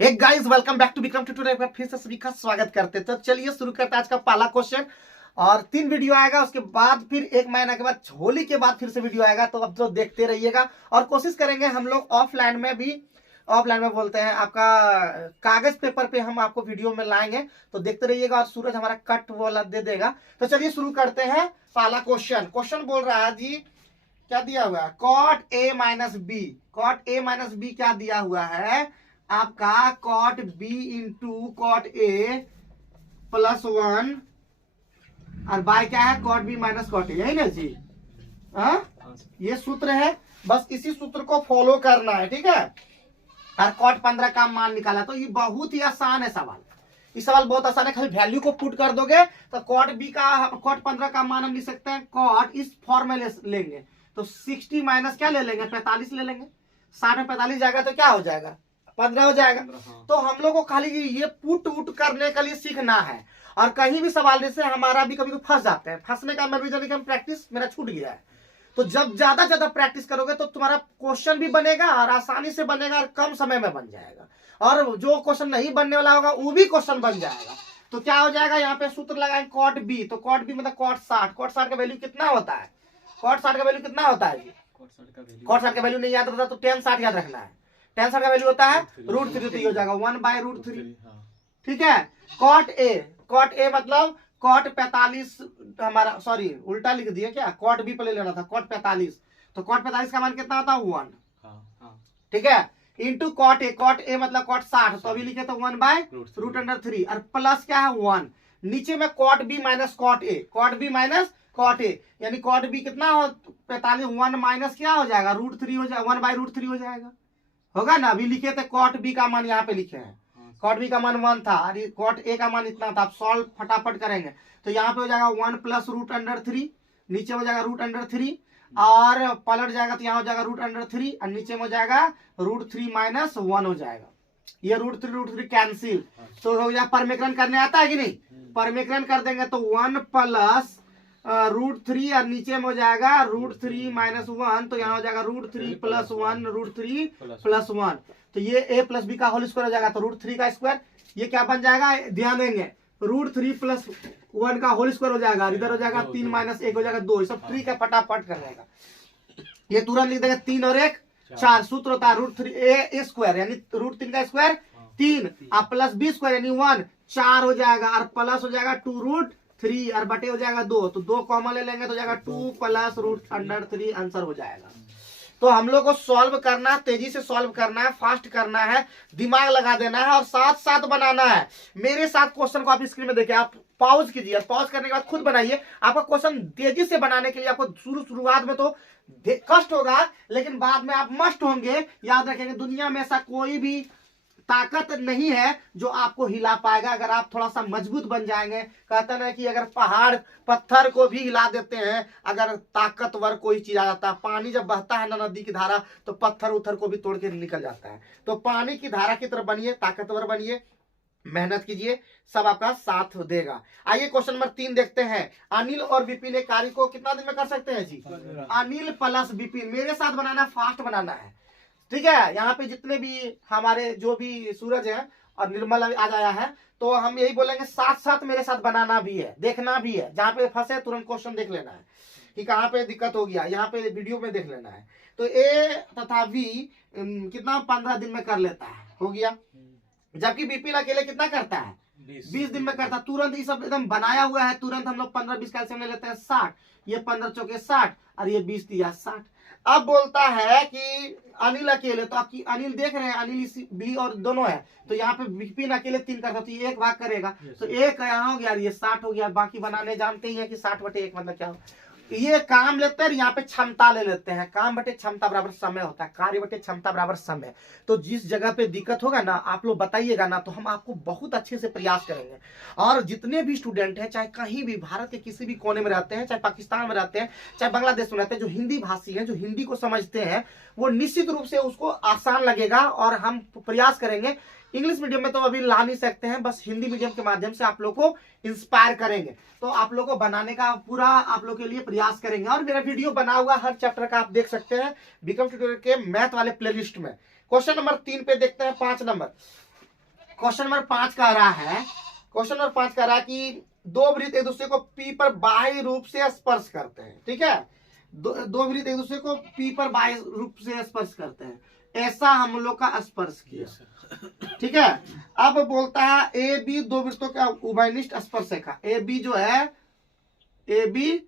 Hey guys, welcome back to Vikram tutorial. एक बार फिर से सभी का स्वागत करते हैं। तो चलिए शुरू करते हैं आज का पहला क्वेश्चन। और 3 वीडियो आएगा, उसके बाद फिर 1 महीना के बाद होली के बाद फिर से वीडियो आएगा। तो अब तो देखते रहिएगा और कोशिश करेंगे हम लोग ऑफलाइन में बोलते हैं आपका कागज पेपर पे हम आपको वीडियो में लाएंगे। तो देखते रहिएगा और सूरज हमारा कट वाला दे देगा। तो चलिए शुरू करते हैं पहला क्वेश्चन बोल रहा है जी, क्या दिया हुआ है? Cot A minus B. Cot A minus B क्या दिया हुआ है आपका? Cot B into cot A plus 1 और बाय क्या है? Cot B minus cot A, यही ना जी? ये सूत्र है, बस इसी सूत्र को फॉलो करना है, ठीक है। और कॉट 15 का मान निकाला। तो ये बहुत ही आसान है सवाल। ये सवाल बहुत आसान है, खाली वैल्यू को पुट कर दोगे तो कॉट 15 का मान हम लिख सकते हैं। कॉट इस फॉर्म में लेंगे तो 60 माइनस क्या ले लेंगे? 45 ले लेंगे। 60 में 45 जाएगा तो क्या हो जाएगा? 15 हो जाएगा। तो हम लोग को खाली ये पुट उट करने के लिए सीखना है। और कहीं भी सवाल जैसे हमारा भी कभी फंस जाते हैं, फंसने का मैं रीजन हम प्रैक्टिस मेरा छूट गया है। तो जब ज्यादा प्रैक्टिस करोगे तो तुम्हारा क्वेश्चन भी बनेगा और आसानी से बनेगा और कम समय में बन जाएगा। और जो क्वेश्चन नहीं बनने वाला होगा वो भी क्वेश्चन बन जाएगा। तो क्या हो जाएगा? यहाँ पे सूत्र लगाएंगे कॉट बी। तो कॉट बी मतलब कॉट 60। कॉट 60 का वैल्यू कितना होता है? कॉट 60 का वैल्यू कितना होता है जी? कॉट 60 का वैल्यू नहीं याद रहता तो tan 60 याद रखना है। tan 60 का वैल्यू होता है √3। हो जाएगा 1/√3, ठीक है। कॉट ए मतलब कॉट 45 हमारा, सॉरी उल्टा लिख दिया क्या? कॉट बी पहले लेना था, कॉट 45। तो कॉट 45 का मान कितना होता है? 1, ठीक है। इंटू कॉट ए मतलब कॉट 60। तो अभी लिखे तो 1/√3 और प्लस क्या है? 1। नीचे में cot B minus cot A, cot B minus cot A, यानी कॉट बी कितना हो? 45। 1 माइनस क्या हो जाएगा? √3 हो जाएगा, 1/√3 हो जाएगा, होगा ना। अभी लिखे थे कॉट बी का मान यहाँ पे लिखे हैं। कॉट बी का मान 1 था और कॉट ए का मान इतना था। आप सॉल्व फटाफट करेंगे तो यहाँ पे हो जाएगा 1 प्लस √3, नीचे हो जाएगा √3 और पलट जाएगा तो यहाँ हो जाएगा √3 और नीचे में हो जाएगा √3 माइनस 1 हो जाएगा। ये √3 कैंसिल। तो हो जाएगा, परमेकरण करने आता है कि नहीं? परमेकरण कर देंगे तो 1 प्लस √3 और नीचे में हो जाएगा √3 माइनस 1। तो यहाँ हो जाएगा √3 प्लस 1, √3 प्लस 1। तो ये a प्लस बी का होल स्क्वायर हो जाएगा। तो √3 का स्क्वायर ये क्या बन जाएगा? ध्यान देंगे, √3 प्लस 1 का होल स्क्वायर हो जाएगा। इधर हो जाएगा 3 माइनस 1 हो जाएगा 2। सब 3 का फटाफट कर देगा। ये तुरंत लिख देगा 3 और 1 4। सूत्र होता है √3 a स्क्वायर, यानी √3 का स्क्वायर 3 और प्लस b स्क्वायर यानी 1, 4 हो जाएगा और प्लस हो जाएगा 2√3 और बटे हो जाएगा 2। तो 2 कॉमन ले लेंगे तो जाएगा 2 प्लस √3 आंसर हो जाएगा। तो हम लोग को सॉल्व करना, तेजी से सॉल्व करना है, फास्ट करना है, दिमाग लगा देना है और साथ साथ बनाना है। मेरे साथ क्वेश्चन को आप स्क्रीन में देखिए, आप पॉज कीजिए, पॉज करने के बाद खुद बनाइए। आपका क्वेश्चन तेजी से बनाने के लिए आपको शुरुआत में तो कष्ट होगा, लेकिन बाद में आप मस्त होंगे। याद रखेंगे, दुनिया में ऐसा कोई भी ताकत नहीं है जो आपको हिला पाएगा अगर आप थोड़ा सा मजबूत बन जाएंगे। कहते हैं कि अगर पहाड़ पत्थर को भी हिला देते हैं, अगर ताकतवर कोई चीज आ जाता है। पानी जब बहता है ना, नदी की धारा, तो पत्थर उथर को भी तोड़ के निकल जाता है। तो पानी की धारा की तरफ बनिए, ताकतवर बनिए, मेहनत कीजिए, सब आपका साथ देगा। आइए क्वेश्चन नंबर 3 देखते हैं। अनिल और विपिन एक कार्य को कितना दिन में कर सकते हैं जी? अनिल प्लस विपिन। मेरे साथ बनाना, फास्ट बनाना है, ठीक है। यहाँ पे जितने भी हमारे जो भी सूरज है और निर्मल आज आया है, तो हम यही बोलेंगे साथ साथ मेरे साथ बनाना भी है, देखना भी है। जहाँ पे फंसे तुरंत क्वेश्चन देख लेना है कि कहाँ पे दिक्कत हो गया, यहाँ पे वीडियो में देख लेना है। तो ए तथा बी कितना 15 दिन में कर लेता है, हो गया। जबकि बीपी अकेले कितना करता है? 20 दिन में करता है। तुरंत ये सब एकदम बनाया हुआ है। तुरंत हम लोग 15-20 कैल्शियम ले लेते हैं 60। ये 15 चौके 60 और ये 20 दिया 60। अब बोलता है कि अनिल अकेले, तो आपकी अनिल देख रहे हैं, अनिल इसी बी और दोनों है। तो यहाँ पे विपिन अकेले 3 करता, तो ये 1 भाग करेगा। तो 1 यहाँ हो गया, ये 60 हो गया। बाकी बनाने जानते ही है कि 60/1 मतलब क्या हो। ये काम लेते हैं, यहाँ पे क्षमता ले लेते हैं। काम बटे क्षमता बराबर समय होता है, कार्य बटे क्षमता बराबर समय। तो जिस जगह पे दिक्कत होगा ना, आप लोग बताइएगा ना, तो हम आपको बहुत अच्छे से प्रयास करेंगे। और जितने भी स्टूडेंट हैं, चाहे कहीं भी भारत के किसी भी कोने में रहते हैं, चाहे पाकिस्तान में रहते हैं, चाहे बांग्लादेश में रहते हैं, जो हिंदी भाषी हैं, जो हिंदी को समझते हैं, वो निश्चित रूप से उसको आसान लगेगा। और हम प्रयास करेंगे। इंग्लिश मीडियम में तो अभी ला नहीं सकते हैं, बस हिंदी मीडियम के माध्यम से आप लोग को इंस्पायर करेंगे। तो आप लोग को बनाने का पूरा आप लोग के लिए प्रयास करेंगे। और मेरा वीडियो बना हुआ हर चैप्टर का आप देख सकते हैं विक्रम ट्यूटोरियल के मैथ वाले प्लेलिस्ट में। क्वेश्चन नंबर 3 पे देखते हैं 5 नंबर। क्वेश्चन नंबर 5 कह रहा है, क्वेश्चन नंबर 5 कह रहा है कि दो वृत्त एक दूसरे को पी पर बाह्य रूप से स्पर्श करते हैं। ठीक है, दो वृत्त एक दूसरे को पी पर बाह्य रूप से स्पर्श करते हैं, ऐसा हम लोग का स्पर्श किया। ठीक है, अब बोलता है ए बी दो वृत्तों का उभयनिष्ठ स्पर्श रेखा। ए बी जो है, ए बी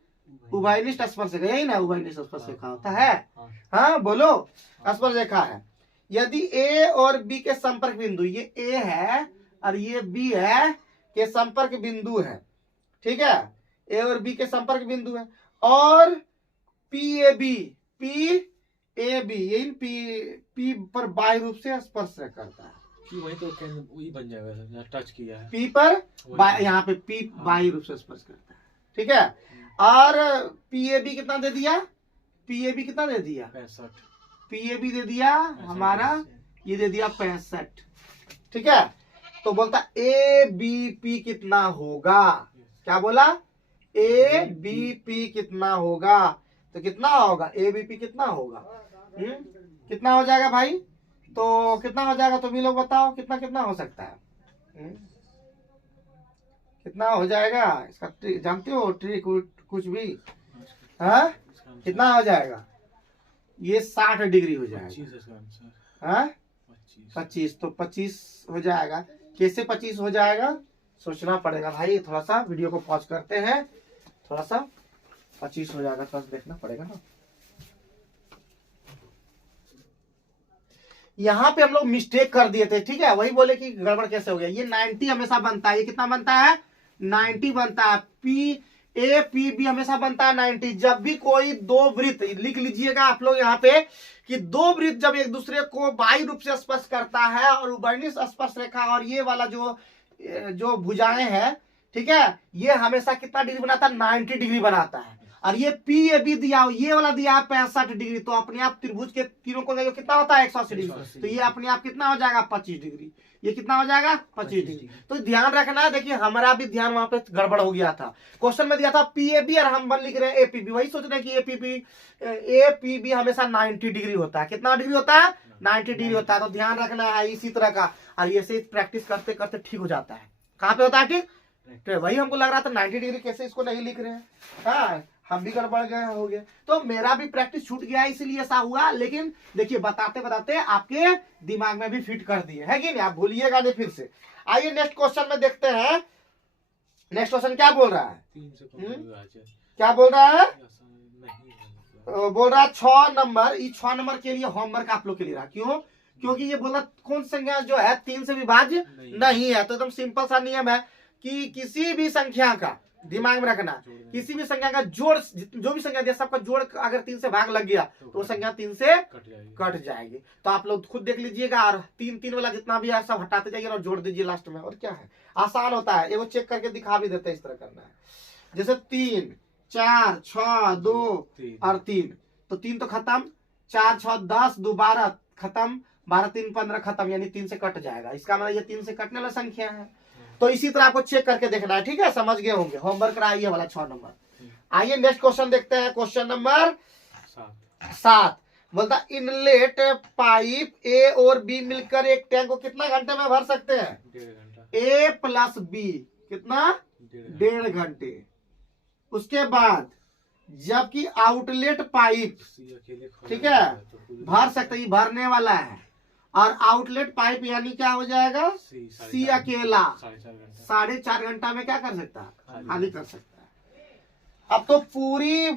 उभयनिष्ठ स्पर्श रेखा, यही ना उभयनिष्ठ स्पर्श रेखा होता है। हाँ बोलो, स्पर्श रेखा है। यदि ए और बी के संपर्क बिंदु, ये ए है और ये बी है, के संपर्क बिंदु है। ठीक है, ए और बी के संपर्क बिंदु है, और P A B, P A B यही पी पर बाह्य रूप से स्पर्श करता है। वही तो वही बन जाएगा, टच किया है पी पर, यहाँ पे पी बाह्य रूप से स्पर्श करता है। ठीक है, और पी ए बी कितना दे दिया, पी ए बी कितना दे दिया 65, पी ए बी दे दिया हमारा, ये दे दिया 65। ठीक है, तो बोलता ए बी पी कितना होगा, क्या बोला, ए बी पी कितना होगा, तो कितना होगा ए बी पी कितना होगा, कितना हो जाएगा भाई, तो कितना हो जाएगा, तुम ही लोग बताओ कितना कितना हो सकता है, कितना हो जाएगा इसका, जानते हो ट्रिक कुछ भी, हाँ कितना हो जाएगा, ये 60 डिग्री हो जाएगा, हाँ 25, तो 25 हो जाएगा। कैसे 25 हो जाएगा, सोचना पड़ेगा भाई, थोड़ा सा वीडियो को पॉज करते हैं, थोड़ा सा 25 हो जाएगा, थोड़ा सा देखना पड़ेगा ना। यहाँ पे हम लोग मिस्टेक कर दिए थे। ठीक है, वही बोले कि गड़बड़ कैसे हो गया, ये 90 हमेशा बनता है, ये कितना बनता है 90 बनता है, पी ए पी बी हमेशा बनता है 90। जब भी कोई दो वृत्त, लिख लीजिएगा आप लोग यहाँ पे, कि दो वृत्त जब एक दूसरे को बाह्य रूप से स्पर्श करता है, और उभयनिष्ठ स्पर्श रेखा और ये वाला जो भुजाएं हैं, ठीक है, ये हमेशा कितना डिग्री बनाता है 90 डिग्री बनाता है। और ये पी ए बी दिया, ये वाला दिया है 65 डिग्री, तो अपने आप त्रिभुज के तीनों को देखो कितना होता है 180 डिग्री, तो ये अपने आप कितना हो जाएगा 25 डिग्री, ये कितना हो जाएगा 25 डिग्री। तो ध्यान रखना है, देखिए हमारा भी ध्यान वहां पे गड़बड़ हो गया था, क्वेश्चन में दिया था पी ए बी और हम बन लिख रहे हैं ए पी बी, वही सोच रहे हैं कि ए पी बी हमेशा 90 डिग्री होता है, कितना डिग्री होता है 90 डिग्री होता है। तो ध्यान रखना है इसी तरह का, और ऐसे प्रैक्टिस करते करते ठीक हो जाता है। कहाँ पे होता है ठीक, तो वही हमको लग रहा था 90 डिग्री कैसे इसको नहीं लिख रहे हैं, हाँ हम भी गड़बड़ गए हो गए, तो मेरा भी प्रैक्टिस छूट गया इसलिए ऐसा हुआ। लेकिन देखिए बताते बताते आपके दिमाग में भी फिट कर दिए है कि नहीं, आप भूलिएगा नहीं फिर से। आइए नेक्स्ट क्वेश्चन में देखते हैं, नेक्स्ट क्वेश्चन क्या बोल रहा है, क्या बोल रहा है, बोल रहा है 6 नंबर, इस 6 नंबर के लिए होमवर्क आप लोग के लिए रहा, क्यों, क्योंकि ये बोला कौन संख्या जो है 3 से विभाज्य नहीं है, तो एकदम सिंपल सा नियम है कि किसी भी संख्या का, दिमाग में रखना, किसी भी संख्या का जोड़, जो भी संख्या दिया सबका जोड़ अगर 3 से भाग लग गया तो वो संख्या 3 से कट जाएगी। तो आप लोग खुद देख लीजिएगा, और 3 वाला जितना भी है सब हटाते जाइए और जोड़ दीजिए लास्ट में, और क्या है, आसान होता है, वो चेक करके दिखा भी देते हैं, इस तरह करना है, जैसे 3 4 6 2 और 3, तो 3 तो खत्म, 4 6 10 2 12 खत्म, 12 3 15 खत्म, यानी 3 से कट जाएगा, इसका मतलब ये 3 से कटने वाला संख्या है। तो इसी तरह आपको चेक करके देखना है, ठीक है, समझ गए होंगे, होमवर्क रहा ये वाला 6 नंबर। आइए नेक्स्ट क्वेश्चन देखते हैं, क्वेश्चन नंबर 7 बोलता इनलेट पाइप ए और बी मिलकर एक टैंक को कितना घंटे में भर सकते हैं, 1.5 घंटा, ए प्लस बी कितना 1.5 घंटे। उसके बाद जबकि आउटलेट पाइप, ठीक है, भर सकते, ये भरने वाला है, और आउटलेट पाइप यानी क्या हो जाएगा सी अकेला 4.5 घंटा में क्या कर सकता है, खाली कर सकता है। अब तो पूरी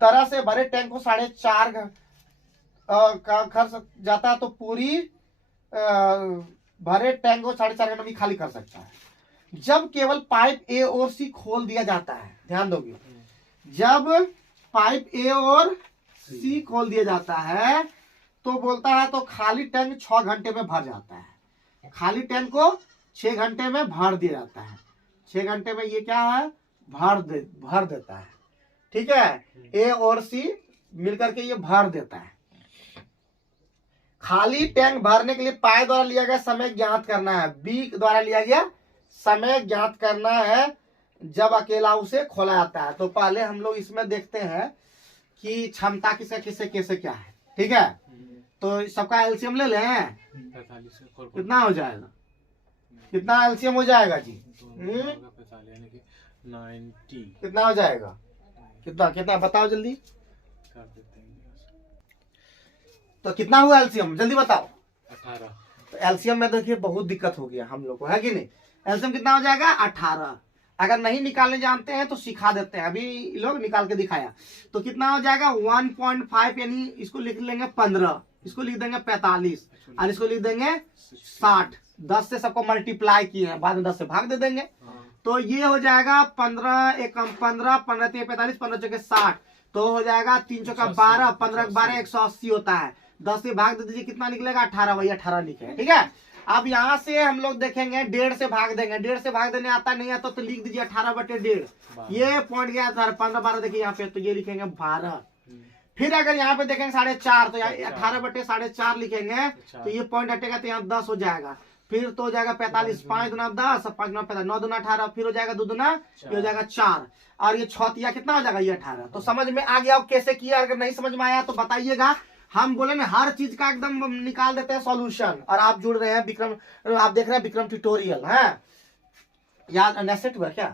तरह से भरे टैंक को 4.5 खर्च जाता है, तो पूरी भरे टैंक को 4.5 घंटा में खाली कर सकता है। जब केवल पाइप ए और सी खोल दिया जाता है, ध्यान दोगे, जब पाइप ए और सी खोल दिया जाता है तो बोलता है तो खाली टैंक 6 घंटे में भर जाता है, खाली टैंक को 6 घंटे में भर दिया जाता है, 6 घंटे में ये क्या है भर देता है, ठीक है, ए और सी मिलकर के ये भर देता है। खाली टैंक भरने के लिए पाए द्वारा लिया गया समय ज्ञात करना है, बी द्वारा लिया गया समय ज्ञात करना है जब अकेला उसे खोला जाता है। तो पहले हम लोग इसमें देखते हैं कि क्षमता किसे किसे कैसे क्या है, ठीक है, तो सबका एलसीएम ले लें, कितना हो जाएगा कितना एलसीएम हो जाएगा जी? 45 यानी कि 90 कितना हो जाएगा? कितना कितना बताओ जल्दी। कर देते हैं। तो कितना हुआ एलसीएम, जल्दी बताओ। 18। तो एलसीएम में देखिए बहुत दिक्कत हो गया हम लोग को, है कि नहीं? एलसीएम कितना हो जाएगा? 18। अगर नहीं निकालने जानते हैं तो सिखा देते हैं, अभी लोग निकाल के दिखाया। तो कितना हो जाएगा? 1.5 यानी इसको लिख लेंगे 15, इसको लिख देंगे 45 और इसको लिख देंगे 60। 10 से सबको मल्टीप्लाई किए हैं, बाद में 10 से भाग दे देंगे। तो ये हो जाएगा 15 एकम 15, 15 3 45, 15 चौके 60। तो हो जाएगा 3 चौका 12, 15 12 180 होता है। 10 से भाग दे दीजिए, कितना निकलेगा? 18। वही 18 लिखे, ठीक है। अब यहाँ से हम लोग देखेंगे 1.5 से भाग देंगे। 1.5 से भाग देने आता नहीं आता तो लिख दीजिए 18/1.5। ये पॉइंट गया था 15 12, देखिए यहाँ पे, तो ये लिखेंगे 12। फिर अगर यहाँ पे देखेंगे 4.5, तो 18/4.5 लिखेंगे तो ये पॉइंट हटेगा तो यहाँ 10 हो जाएगा। फिर तो हो जाएगा 45, 5 दूना 10, 5 दूना 45, 9 दूना 18, फिर हो जाएगा 2 दूना, ये हो जाएगा 4 और ये 6 कितना हो जाएगा? ये 18। तो समझ में आ गया कैसे किया? अगर नहीं समझ में आया तो बताइएगा। हम बोले ना हर चीज का एकदम निकाल देते हैं सॉल्यूशन। और आप जुड़ रहे हैं विक्रम, आप देख रहे हैं विक्रम ट्यूटोरियल, है याद नेसेट हुआ क्या?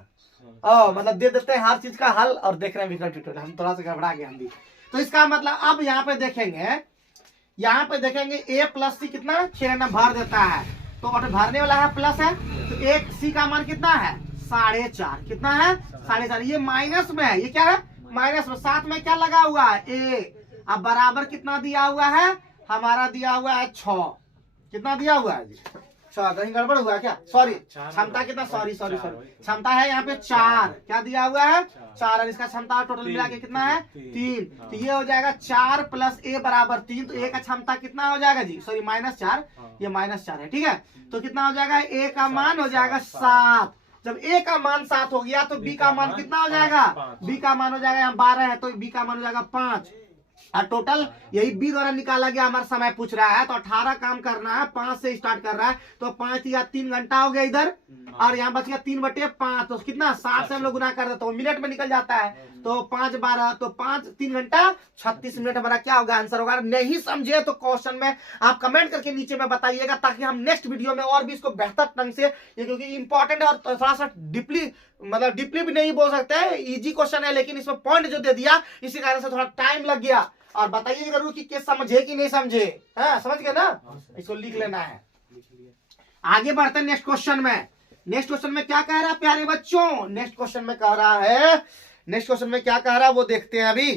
मतलब दे देते हैं हर चीज का हल और देख रहे हैं विक्रम ट्यूटोरियल। हम थोड़ा सा गड़बड़ा गए हम भी। तो इसका मतलब अब यहाँ पे देखेंगे, यहाँ पे देखेंगे a प्लस सी कितना 6 भर देता है, तो भरने वाला है प्लस है, तो एक सी का मान कितना है? 4.5। कितना है? 4.5। ये माइनस में है, ये क्या है? माइनस में। साथ में क्या लगा हुआ है? ए। अब बराबर कितना दिया हुआ है? हमारा दिया हुआ है 6। कितना दिया हुआ है जी? 6। कहीं गड़बड़ हुआ क्या? सॉरी, क्षमता कितना? सॉरी क्षमता है यहाँ पे 4। क्या दिया हुआ है? 4। और इसका क्षमता टोटल मिला के कितना है? 3। तो ये हो जाएगा 4 प्लस ए बराबर 3। तो ए का क्षमता कितना हो जाएगा जी? सॉरी -4, ये -4 है, ठीक है। तो कितना हो जाएगा? ए का मान हो जाएगा 7। जब ए का मान 7 हो गया तो बी का मान कितना हो जाएगा? बी का मान हो जाएगा, यहाँ 12 है तो बी का मान हो जाएगा 5। और टोटल यही बी द्वारा निकाला गया। हमारा समय पूछ रहा है तो 18 काम करना है, 5 से स्टार्ट कर रहा है, तो 5 या 3 घंटा हो गया इधर, और यहाँ बच गया 3/5। तो कितना? 60 से हम लोग गुना कर देते तो मिनट में निकल जाता है। तो 5 12, तो 5 3 घंटा 36 मिनट हमारा क्या होगा? आंसर होगा। नहीं समझे तो क्वेश्चन में आप कमेंट करके नीचे में बताइएगा, ताकि हम नेक्स्ट वीडियो में और भी इसको बेहतर ढंग से, ये क्योंकि इंपॉर्टेंट है और थोड़ा सा डीपली, मतलब डीपली भी नहीं बोल सकते, इजी क्वेश्चन है, लेकिन इसमें पॉइंट जो दे दिया इसी कारण से थोड़ा टाइम लग गया। और बताइए जरूर कि समझे कि नहीं समझे। हाँ समझ गए ना? इसको लिख लेना है। आगे बढ़ते हैं नेक्स्ट क्वेश्चन में। नेक्स्ट क्वेश्चन में क्या कह रहा है प्यारे बच्चों? नेक्स्ट क्वेश्चन में कह रहा है, नेक्स्ट क्वेश्चन में क्या कह रहा है वो देखते हैं अभी।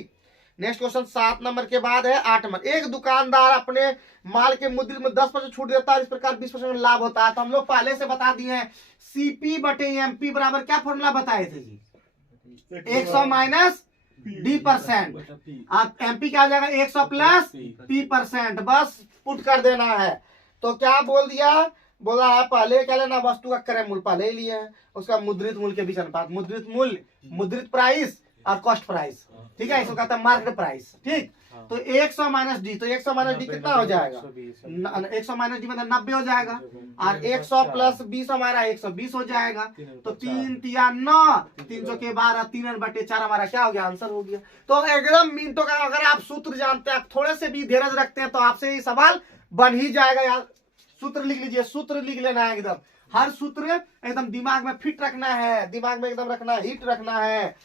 नेक्स्ट क्वेश्चन 7 नंबर के बाद है 8 नंबर। एक दुकानदार अपने माल के मुद्रित में 10% छूट देता है, इस प्रकार 20% में लाभ होता है। तो हम लोग पहले से बता दिए हैं, CP/MP बराबर क्या फॉर्मूला बताए थे जी? 100 माइनस D%। आप MP क्या हो जाएगा? 100 प्लस P%। बस पुट कर देना है। तो क्या बोल दिया? बोला है पहले क्या लेना? वस्तु का क्रय मूल्य पहले ही लिया है, उसका मुद्रित मूल्य के बीच अनुपात। मुद्रित मूल्य, मुद्रित प्राइस और कॉस्ट प्राइस, ठीक है, इसको कहते हैं मार्केट प्राइस, ठीक। तो 100 माइनस डी, तो 100 माइनस डी कितना हो जाएगा? 100 माइनस डी मतलब 90 हो जाएगा। और 100 प्लस 20 हमारा 120 हो जाएगा। तो 3 तिया 9, 300 के 12, 3/4 हमारा क्या हो गया? आंसर हो गया। तो एकदम मिनटों का, अगर आप सूत्र जानते हैं, आप थोड़े से भी धीरज रखते हैं, तो आपसे ये सवाल बन ही जाएगा यार। सूत्र लिख लीजिए, सूत्र लिख लेना है एकदम। हर सूत्र एकदम दिमाग में फिट रखना है, दिमाग में एकदम रखना, हिट रखना है।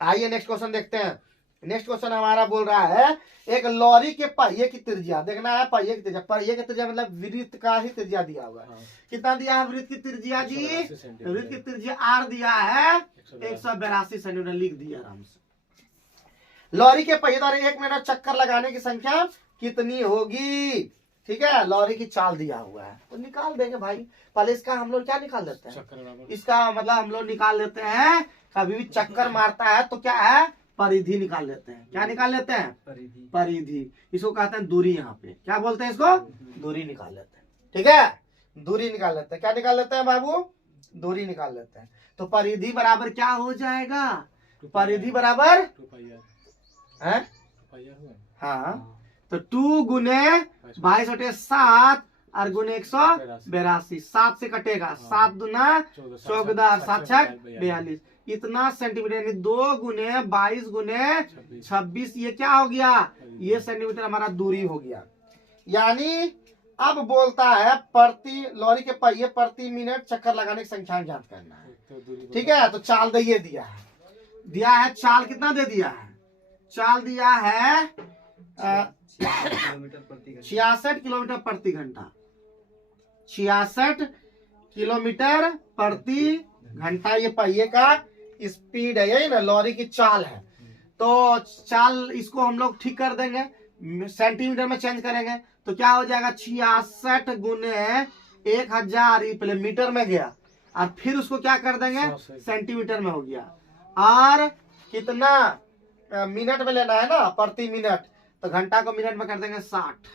आइए नेक्स्ट क्वेश्चन देखते हैं। नेक्स्ट क्वेश्चन हमारा बोल रहा है, एक लॉरी के पहिए की त्रिज्या देखना है। पहिए की त्रिज्या, पहिए की त्रिज्या मतलब वृत्त का ही त्रिज्या दिया हुआ है। कितना दिया है वृत्त की त्रिज्या जी? वृत्त की त्रिज्या R दिया है 182 सेंटीमीटर, लिख दिया आराम से। लॉरी के पहिए द्वारा 1 मिनट चक्कर लगाने की संख्या कितनी होगी? ठीक है, लॉरी की चाल दिया हुआ है, तो निकाल देंगे भाई। पहले इसका हम लोग क्या निकाल देते हैं? इसका मतलब हम लोग निकाल लेते हैं, कभी भी चक्कर मारता है तो क्या है? परिधि निकाल लेते हैं। क्या निकाल लेते हैं? परिधि। इसको कहते हैं दूरी। यहाँ पे क्या बोलते हैं इसको? दूरी निकाल लेते हैं, ठीक है, दूरी निकाल लेते हैं। क्या निकाल लेते हैं बाबू? दूरी निकाल लेते हैं। तो परिधि बराबर क्या हो जाएगा? परिधि बराबर है, हाँ, तो 2 गुने 22 7 और गुने 182, 7 से कटेगा, 7 दूना 14, 7 छक 42, इतना सेंटीमीटर, यानी 2 गुने 22 गुने 26, ये क्या हो गया? ये सेंटीमीटर हमारा दूरी हो गया। यानी अब बोलता है प्रति लॉरी के पहिए प्रति मिनट चक्कर लगाने की संख्या ज्ञात करना है। तो दूरी ठीक है, तो चाल ये दिया है चाल कितना दे दिया है, चाल दिया है 66 किलोमीटर प्रति घंटा, 66 किलोमीटर प्रति घंटा ये पहिए का स्पीड है, यही ना लॉरी की चाल है। तो चाल इसको हम लोग ठीक कर देंगे, सेंटीमीटर में चेंज करेंगे तो क्या हो जाएगा 66 गुने 1000, ये पहले मीटर में गया और फिर उसको क्या कर देंगे सेंटीमीटर में हो गया। और कितना मिनट में लेना है ना प्रति मिनट, तो घंटा को मिनट में कर देंगे 60।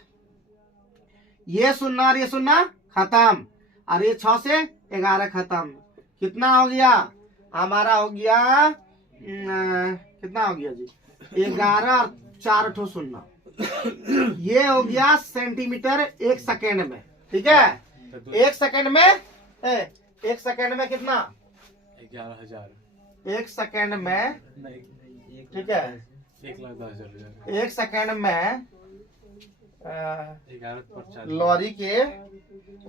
ये सुनना और ये सुनना खत्म, और ये 6 से 11 खत्म। कितना हो गया हमारा, हो गया कितना हो गया जी 11 और 4 ठो सुनना, ये हो गया सेंटीमीटर 1 सेकेंड में। ठीक है, 1 सेकेंड में 1 सेकेंड में कितना 11,000 1 सेकेंड में, ठीक है 1,10,000 1 सेकेंड में 11 पर 4 लॉरी के,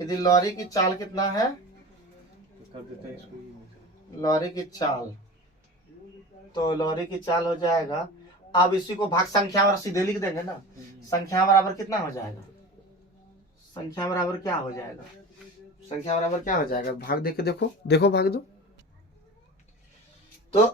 यदि लॉरी की चाल कितना है, कर देते हैं इसको। लॉरी की चाल, तो लॉरी की चाल हो जाएगा, अब इसी को भाग संख्या और सीधे लिख देंगे ना, संख्या बराबर कितना हो जाएगा, संख्या बराबर क्या हो जाएगा, संख्या बराबर क्या हो जाएगा, भाग दे के देखो, देखो भाग दो, तो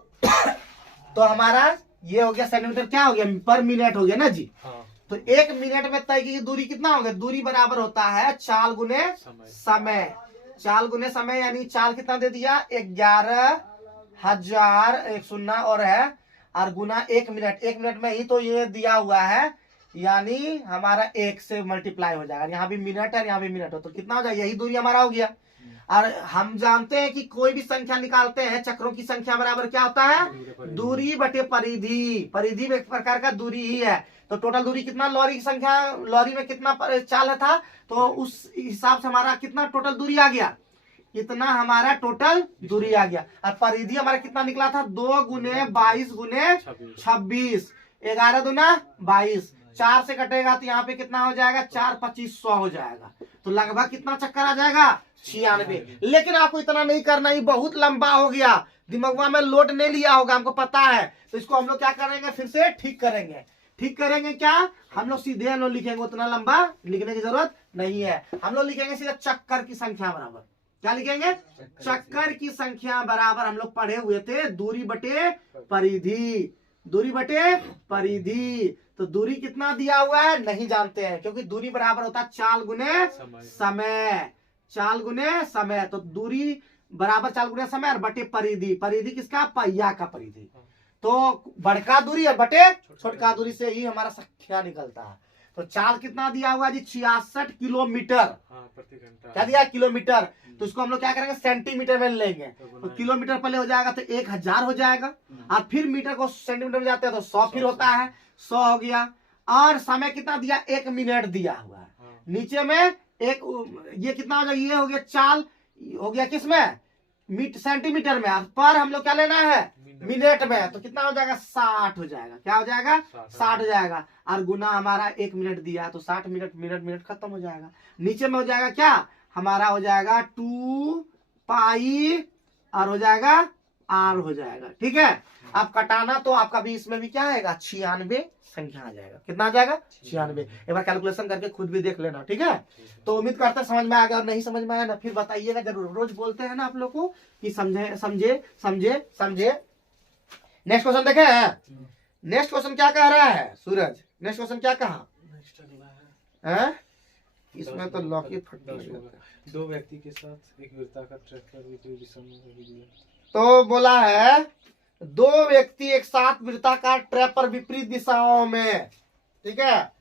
हमारा ये हो गया सेंटीमीटर, क्या हो गया पर मिनट हो गया ना जी। हाँ। तो 1 मिनट में तय की दूरी कितना हो गया, दूरी बराबर होता है चाल गुने समय, चाल गुने समय, यानी चाल कितना दे दिया 11,000 एक सुनना और है, और गुना 1 मिनट, 1 मिनट में ही तो ये दिया हुआ है, यानी हमारा 1 से मल्टीप्लाई हो जाएगा, यहाँ भी मिनट है यहाँ भी मिनट हो, तो कितना हो जाएगा, यही दूरी हमारा हो गया। और हम जानते हैं कि कोई भी संख्या निकालते हैं चक्रों की संख्या बराबर क्या होता है, दूरी बटे परिधि, परिधि एक प्रकार का दूरी ही है। तो टोटल दूरी कितना, लॉरी की संख्या, लॉरी में कितना चाल था, तो उस हिसाब से हमारा कितना टोटल दूरी आ गया, इतना हमारा टोटल दूरी आ गया। और परिधि हमारा कितना निकला था 2 गुने 22 गुने 26, 11 दूना 22, 4 से कटेगा तो यहाँ पे कितना हो जाएगा 4 25 100 हो जाएगा, तो लगभग कितना चक्कर आ जाएगा 96। लेकिन आपको इतना नहीं करना, ही बहुत लंबा हो गया, दिमाग में लोड नहीं लिया होगा, हमको पता है। तो इसको हम लोग क्या करेंगे, फिर से ठीक करेंगे, ठीक करेंगे क्या, हम लोग सीधे हम लोग लिखेंगे, उतना लंबा लिखने की जरूरत नहीं है, हम लोग लिखेंगे सीधा चक्कर की संख्या बराबर, क्या लिखेंगे चक्कर की संख्या बराबर, हम लोग पढ़े हुए थे दूरी बटे परिधि, दूरी बटे परिधि। तो दूरी कितना दिया हुआ है नहीं जानते हैं, क्योंकि दूरी बराबर होता है चाल गुने समय, चाल गुने समय, तो दूरी बराबर चाल गुने समय और बटे परिधि, परिधि किसका पहिया का परिधि, तो बड़का दूरी है बटे छोटका दूरी से ही हमारा संख्या निकलता है। तो चाल कितना दिया हुआ जी 66 किलोमीटर प्रति घंटा, क्या दिया किलोमीटर, तो इसको हम लोग क्या करेंगे सेंटीमीटर में लेंगे, तो किलोमीटर पहले हो जाएगा तो 1000 हो जाएगा, और फिर मीटर को सेंटीमीटर में जाते हैं तो 100 फिर होता है 100 हो गया। और समय कितना दिया 1 मिनट दिया हुआ है, नीचे में एक ये कितना हो जाएगा, ये हो गया चाल हो गया किसमें सेंटीमीटर में, पर हम लोग क्या लेना है मिनट में, तो कितना हो जाएगा 60 हो जाएगा, क्या हो जाएगा 60 हो जाएगा, और गुना हमारा 1 मिनट दिया तो 60 मिनट, मिनट मिनट खत्म हो जाएगा। नीचे में हो जाएगा क्या हमारा हो जाएगा 2 पाई और हो जाएगा आर हो जाएगा। ठीक है, अब कटाना तो आपका भी इसमें भी क्या आएगा 96 संख्या आ जाएगा, कितना आ जाएगा 96। एक बार कैलकुलेशन करके खुद भी देख लेना। ठीक है, तो उम्मीद करते हैं समझ में आ गया, और नहीं समझ में आया ना फिर बताइएगा जरूर, रोज बोलते हैं ना आप लोग को कि समझे समझे समझे समझे। नेक्स्ट क्वेश्चन देखे हैं, नेक्स्ट क्वेश्चन क्या कह रहा है सूरज, नेक्स्ट क्वेश्चन क्या कहा है, इसमें तो लॉकी दो व्यक्ति के साथ एक वृत्ताकार ट्रैक पर विपरीत दिशा में, तो बोला है 2 व्यक्ति एक साथ वृत्ताकार ट्रैक पर विपरीत दिशाओं में, ठीक है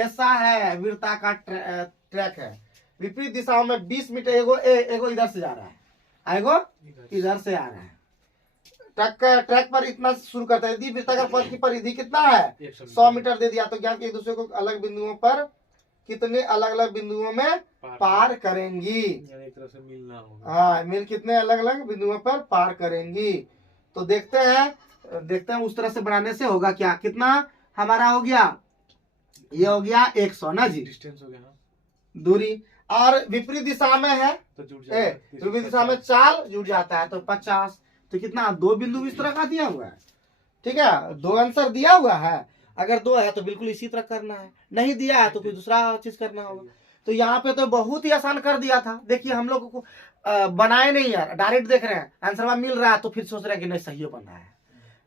ऐसा है वृत्ताकार ट्रैक है, विपरीत दिशाओं में 20 मीटर, एगो इधर से जा रहा है, एगो इधर से आ रहा है, ट्रैक पर इतना शुरू करता है, यदि वृत्ताकार पथ की परिधि कितना है 100 मीटर दे दिया, तो ज्ञात कि एक दूसरे को अलग बिंदुओं पर कितने अलग अलग बिंदुओं में पार करेंगी, एक तरह से मिलना होगा, हाँ मिल कितने अलग अलग बिंदुओं पर पार करेंगी। तो देखते हैं उस तरह से बनाने से होगा क्या, कितना हमारा हो गया, ये हो गया 100 ना जी, डिस्टेंस हो गया ना, दूरी, और विपरीत दिशा में है तो जुड़ विपरीत दिशा में चाल जुड़ जाता है तो 50। तो कितना, 2 बिंदु इस तरह का दिया हुआ है, ठीक है, 2 आंसर दिया हुआ है। अगर 2 है तो बिल्कुल इसी तरह करना है, नहीं दिया है तो कोई दूसरा चीज करना होगा। तो यहाँ पे तो बहुत ही आसान कर दिया था। देखिए हम लोग को बनाए नहीं यार, डायरेक्ट देख रहे हैं आंसर मिल रहा है तो फिर सोच रहे हैं कि नहीं सही बना है,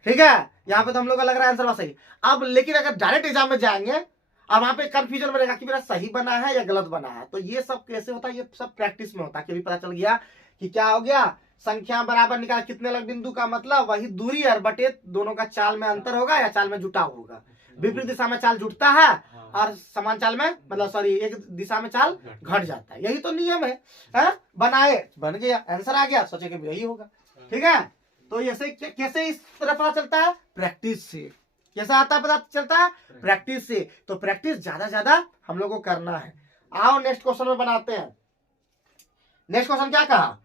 ठीक है। यहाँ पे तो हम लोग का लग रहा है आंसर सही। अब लेकिन अगर डायरेक्ट एग्जाम में जाएंगे, अब वहां पे कंफ्यूजन बनेगा कि मेरा सही बना है या गलत बना है। तो ये सब कैसे होता है, ये सब प्रैक्टिस में होता है कि अभी पता चल गया कि क्या हो गया, संख्या बराबर निकाल, कितने अलग बिंदु का मतलब वही दूरी और बटे दोनों का चाल में अंतर होगा या चाल में जुटाव होगा। विपरीत दिशा में चाल जुटता है और समान चाल में, मतलब सॉरी, एक दिशा में चाल घट जाता है। यही तो नियम है? बनाए, बन गया, आंसर आ गया, सोचे कि यही होगा, ठीक है। तो ऐसे कैसे इस तरह पता चलता है, प्रैक्टिस से। कैसा आता है पता चलता है, प्रैक्टिस से। तो प्रैक्टिस ज्यादा हम लोग को करना है। आओ नेक्स्ट क्वेश्चन में बनाते हैं। नेक्स्ट क्वेश्चन क्या कहा,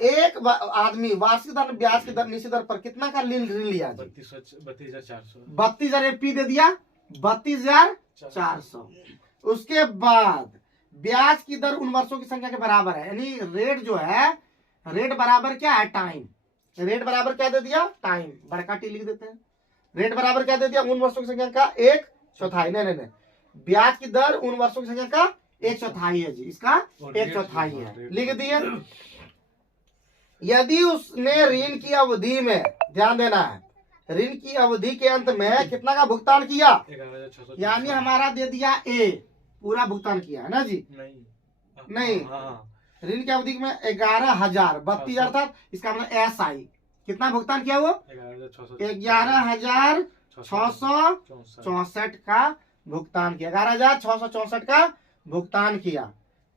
एक आदमी वार्षिक दर ब्याज की दर निश्चित दर पर कितना का ऋण लिया? 32,400। 32,000 एपी दे दिया, 32,400। उसके बाद ब्याज की दर उन वर्षों की संख्या के बराबर है, यानी रेट जो है, रेट बराबर क्या है, टाइम। रेट बराबर क्या दे दिया, टाइम, बड़का टी लिख देते हैं। रेट बराबर क्या दे दिया, उन वर्षों की संख्या का 1/4। नहीं, ब्याज की दर उन वर्षों की संख्या का 1/4 है जी, इसका 1/4 है, लिख दिए। यदि उसने ऋण की अवधि में, ध्यान देना है, ऋण की अवधि के अंत में कितना का भुगतान किया, 11,600, यानी हमारा दे दिया ए, पूरा भुगतान किया है ना जी, नहीं। ऋण की अवधि में 11,000, 32,000 था, इसका मतलब SI कितना भुगतान किया, वो 11,664 का भुगतान किया, 11,664 का भुगतान किया।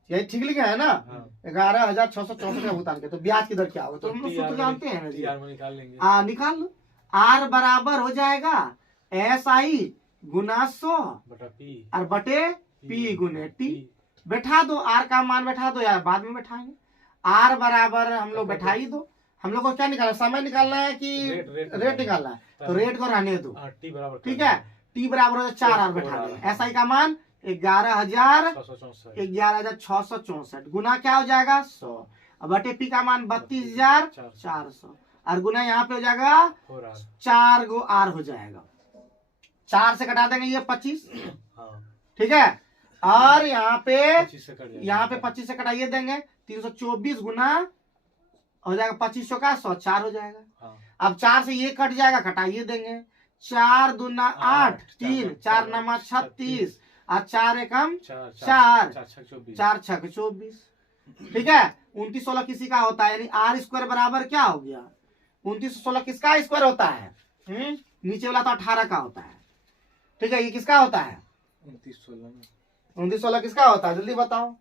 यही ठीक लिखा है ना, 11,664 का भुगतान किया। तो ब्याज की दर क्या होगा, तो हम लोग सूत्र जानते हैं ना जी, निकाल लेंगे। निकाल लो। R बराबर हो जाएगा SI गुना 100 और बटे P गुने T। बैठा दो, R का मान बैठा दो, यार बाद में बैठाएंगे। R बराबर हम लोग बैठा ही दो। हम लोग को क्या निकालना, समय निकालना है कि रेट निकालना है, तो रेट को रहने दो, ठीक है। T बराबर हो 4, R बैठा दो। SI का मान 11,664 गुना क्या हो जाएगा 100, बटे P का मान 32,400 और गुना यहाँ पे हो जाएगा 4 गो R हो जाएगा। 4 से कटा देंगे ये 25, ठीक है। और यहाँ पे 25 से कटाइए देंगे, 324 गुना हो जाएगा 2500 का 100, 4 हो जाएगा। अब 4 से ये कट जाएगा, कटाइए देंगे, 4 दूना 8, 3, 4 नमा 36 और 4 एकम 4, 4 छक 24, ठीक है। 29 16 किसी का होता है, यानी R स्क्वायर बराबर क्या हो गया, 29 16 किसका स्क्वायर होता है, नीचे वाला तो 18 का होता है, ठीक है। ये किसका होता है, 29 16 किसका होता है, जल्दी बताओ,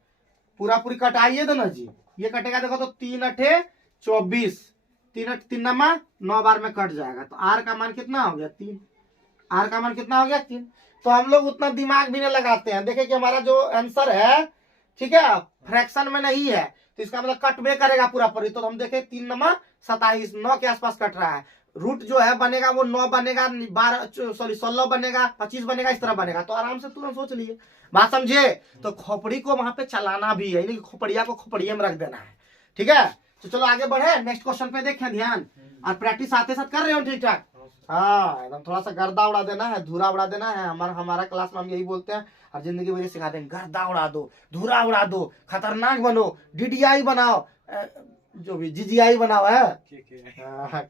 पूरा पूरी कटाइए दो ना जी। ये कटेगा देखो तो 3 8 24, 3 नमा 9 बार में कट जाएगा, तो R का मान कितना हो गया 3, R का मान कितना हो गया 3। तो हम लोग उतना दिमाग भी नहीं लगाते हैं, देखें कि हमारा जो आंसर है, ठीक है, फ्रैक्शन में नहीं है, तो इसका मतलब कट बे करेगा पूरा पूरी। तो हम देखें 3 नमा 27, 9 के आसपास कट रहा है। रूट जो है बनेगा वो 9 बनेगा, 16 बनेगा, 25 बनेगा, इस तरह बनेगा। तो आराम से तुरंत सोच लिए, बात समझे। तो खोपड़ी को वहां पे चलाना भी है, खोपड़िया को खोपड़िया में रख देना है, ठीक है। तो चलो आगे बढ़े, नेक्स्ट क्वेश्चन पे देखें ध्यान, और प्रैक्टिस साथ साथ कर रहे हो ठीक ठाक। हाँ, एकदम थोड़ा सा गर्दा उड़ा देना है, धूरा उड़ा देना है। हमारा क्लास में हम यही बोलते हैं, और जिंदगी में सिखा देंगे, गर्दा उड़ा दो, धूरा उड़ा दो, खतरनाक बनो, DDI बनाओ, जो भी GGI बनाओ है,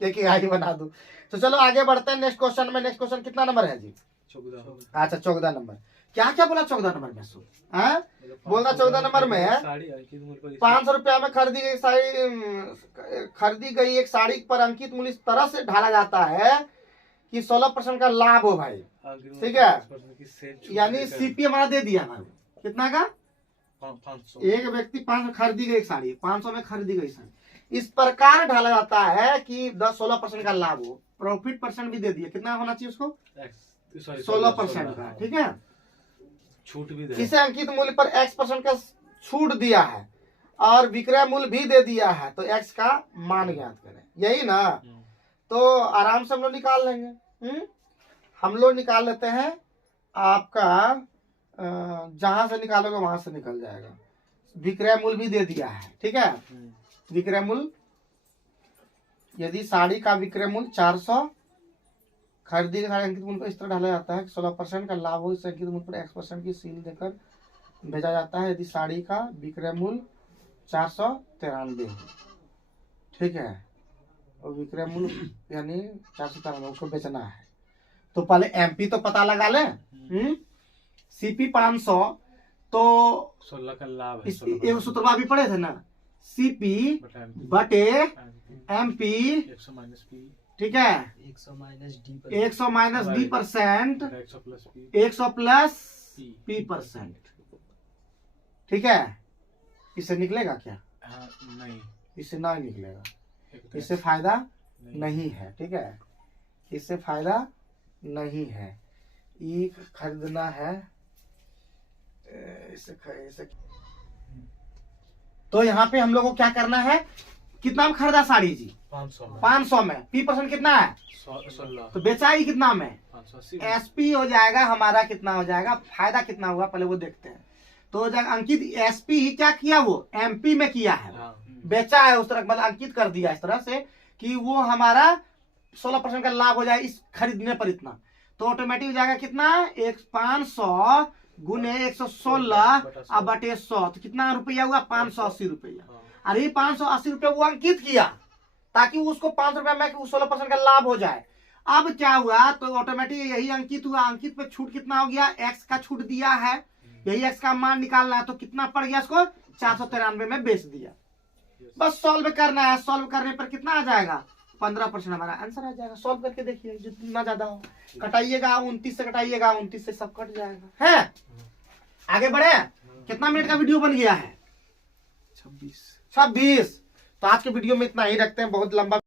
KKI बना दो। तो चलो आगे बढ़ते हैं नेक्स्ट क्वेश्चन में। नेक्स्ट क्वेश्चन कितना नंबर है जी, 14। अच्छा 14 नंबर, क्या क्या बोला 14 नंबर में, सो बोलना 14 नंबर में 500 रुपया में खरीदी गई एक साड़ी पर अंकित मूल्य इस तरह से ढाला जाता है कि 16% का लाभ हो भाई, ठीक है। यानी CP हमारा दे दिया भाई, कितना का, 500। एक व्यक्ति 500 खरीदी गई साड़ी, 500 में खरीदी गई साड़ी, इस प्रकार ढाला जाता है कि 16% का लाभ हो। प्रॉफिट परसेंट भी दे दिया, कितना होना चाहिए उसको, 16% का, ठीक है। छूट भी दे, किसे अंकित मूल्य पर X% का छूट दिया है और विक्रय मूल्य भी दे दिया है, तो X का मान ज्ञात करें, यही ना। तो आराम से हम लोग निकाल लेंगे। हम लोग निकाल लेते हैं आपका जहां से निकालोगे वहां से निकल जाएगा। विक्रय मूल्य भी दे दिया है, ठीक है। विक्रय मूल्य, यदि साड़ी का विक्रय मूल्य 400, खरीदी के साड़ी अंकित मूल्य पर इस तरह ढाला जाता है कि 16% का लाभ हो, इस अंकित मूल्य पर X% की सील देकर भेजा जाता है। यदि साड़ी का विक्रय मूल्य 493 है, ठीक है, और विक्रय मूल्य यानी 493 उसको बेचना है, तो पहले एमपी तो पता लगा ले। सीपी 500, तो 16 का लाभ है, एक सूत्र भी पढ़े थे ना, सीपी बटे एमपी, 100 माइनस पी, ठीक है, 100 minus D 100 minus D percent, 100 plus P, 100 plus P percent, ठीक है। इससे निकलेगा क्या? हाँ, नहीं, इससे ना निकलेगा, इससे फायदा नहीं है, ठीक है, इससे फायदा नहीं है। ये खरीदना है, इसे तो यहाँ पे हम लोग को क्या करना है, कितना में खरीदा साड़ी जी? 500 में। पी परसेंट कितना है? 16, तो बेचाई कितना में? 580, एसपी हो जाएगा हमारा, कितना हो जाएगा, फायदा कितना हुआ पहले वो देखते हैं। तो जब अंकित एसपी ही क्या किया, वो एमपी में किया है, बेचा है उस तरह, मतलब अंकित कर दिया इस तरह से कि वो हमारा 16% का लाभ हो जाए इस खरीदने पर इतना, तो ऑटोमेटिक हो जाएगा कितना, 500 गुने 116 अब बटे 100, तो कितना रुपया हुआ, 580 रुपया। अरे 580 रुपया वो अंकित किया ताकि उसको 5 रुपया में 16% का लाभ हो जाए। अब क्या हुआ, तो ऑटोमेटिक यही अंकित हुआ, अंकित पे छूट कितना हो गया, एक्स का छूट दिया है, यही एक्स का मान निकालना है, तो कितना पड़ गया इसको, 493 में बेच दिया। बस सॉल्व करना है, सॉल्व करने पर कितना आ जाएगा, 15% हमारा आंसर आ जाएगा। सॉल्व करके देखिए, जितना ज्यादा हो कटाइएगा, 29 से कटाइएगा, 29 से सब कट जाएगा। है आगे बढ़े, कितना मिनट का वीडियो बन गया है, 26। तो आज के वीडियो में इतना ही रखते हैं, बहुत लंबा